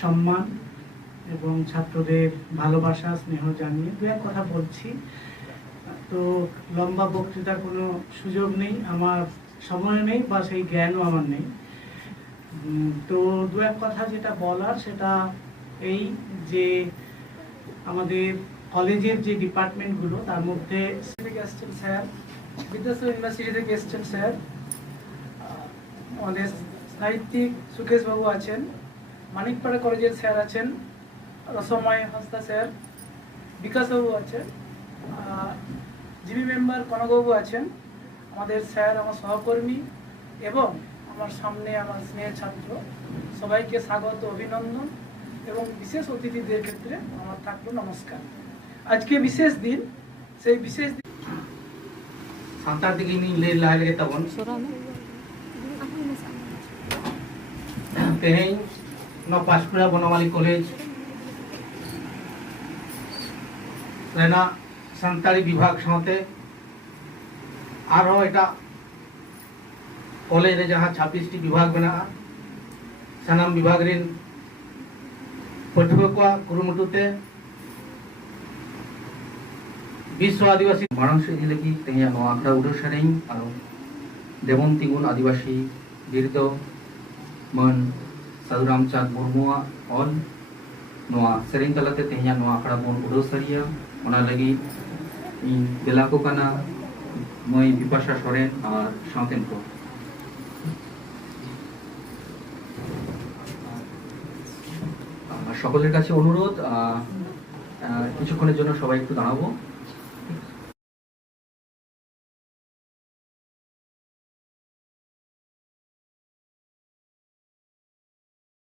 সম্মান এবং ছাত্রদের ভালোবাসা স্নেহ জানিয়ে দু এক কথা বলছি। তো লম্বা বক্তৃতার কোনো সুযোগ নেই, আমার সময় নেই বা সেই জ্ঞানও আমার নেই। তো দু এক কথা যেটা বলার সেটা এই যে আমাদের কলেজের যে ডিপার্টমেন্টগুলো তার মধ্যে থেকে আসছেন স্যার, বিদ্যাসাগর ইউনিভার্সিটি থেকে এসছেন স্যার, আমাদের সাহিত্যিক সুকেশ বাবু আছেন, মানিকপাড়া কলেজের স্যার আছেন রসময় হাসদা স্যার, বিকাশ বাবু আছেন, জিবি মেম্বার কনকবাবু আছেন, আমাদের স্যার আমার সহকর্মী এবং আমার সামনে আমার স্নেহের ছাত্র, সবাইকে স্বাগত অভিনন্দন এবং বিশেষ অতিথিদের ক্ষেত্রে আমার থাকলো নমস্কার। আজকে বিশেষ দিন, সেই বিশেষ দিন সাঁতার দিকে ᱞᱟᱹᱭ ᱞᱟᱦᱟ ᱛᱟᱵᱚᱱ ᱛᱮᱦᱮᱧ ᱱᱚᱣᱟ ᱯᱟᱸᱥᱠᱩᱲᱟ ᱵᱚᱱᱚᱢᱟᱞᱤ ᱠᱚᱞᱮᱡᱽ ᱨᱮᱱᱟᱜ ᱥᱟᱱᱛᱟᱲᱤ ᱵᱤᱵᱷᱟᱜᱽ ᱥᱟᱶᱛᱮ ᱟᱨᱦᱚᱸ ᱮᱴᱟᱜ ᱠᱚᱞᱮᱡᱽ ᱨᱮ ᱡᱟᱦᱟᱸ 26টি বিভাগ ᱢᱮᱱᱟᱜᱼᱟ, ᱥᱟᱱᱟᱢ বিভাগ ᱨᱮᱱ ᱯᱟᱹᱴᱷᱩᱣᱟᱹ ᱠᱚᱣᱟᱜ ᱠᱩᱨᱩᱢᱩᱴᱩᱛᱮ विश्व आदिवासी मानव से लगी तेज आखड़ा उड़ो सेरें और देवन तिगुन आदिवासी बिरद मन साधु रामचंद मुर्मुआ ऑल सेरें तलाते तेज आखड़ा बन उड़ो सरिया लगी बेला को काना मई बिपाशा सोरेन और साउतेन को सकलेर काछे अनुरोध কিছুক্ষণের জন্য সবাই একটু দাঁড়াবো।